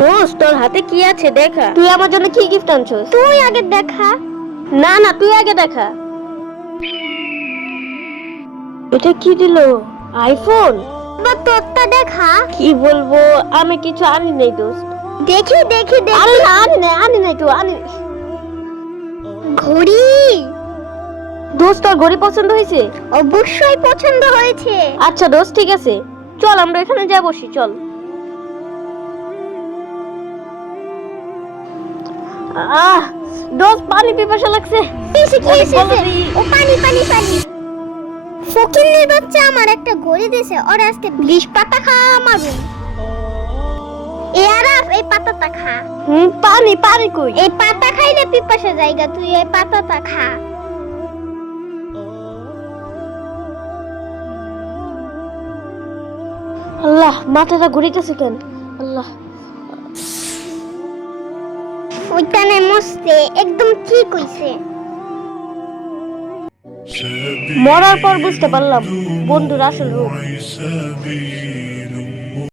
দোস্ত তোর হাতে কি আছে দেখা। তুই আমার জন্য কি গিফট আনছস? তুই আগে দেখা। না না তুই আগে দেখা। এটা কি দিলো? আইফোন? বা তোরটা দেখা। কি বলবো, আমি কিছু আনি নাই দোস্ত। দেখি দেখি আরে দেখি। না, আনি নাই তো আনি। ঘড়ি। দোস্ত তোর ঘড়ি পছন্দ হয়েছে? অবশ্যই পছন্দ হয়েছে। আচ্ছা দোস্ত ঠিক আছে, চল আমরা এখানে যা বসি, চল। আহ দোস্ত পানি পিপাসা লাগছে। এসে কি অনেক এসেছে? বলো দেখি। ও পানি পানি পানি। ফকিন্নির বাচ্চা আমার একটা ঘড়ি দিয়েছে, ওর আজকে 20 পাতা খাওয়া মারুম। এ আরাফ, এই পাতাটা খা। পানি পানি কই? এই পাতা খাইলে পিপাসা জায়গা, তুই এই পাতাটা খা। আল্লাহ, মাথাটা ঘুরিতেছে কেন? আল্লাহ। ওইটানে মস্তে একদম ঠিক হইছে। মরার পর বুঝতে পারলাম বন্ধুর আসল রূপ।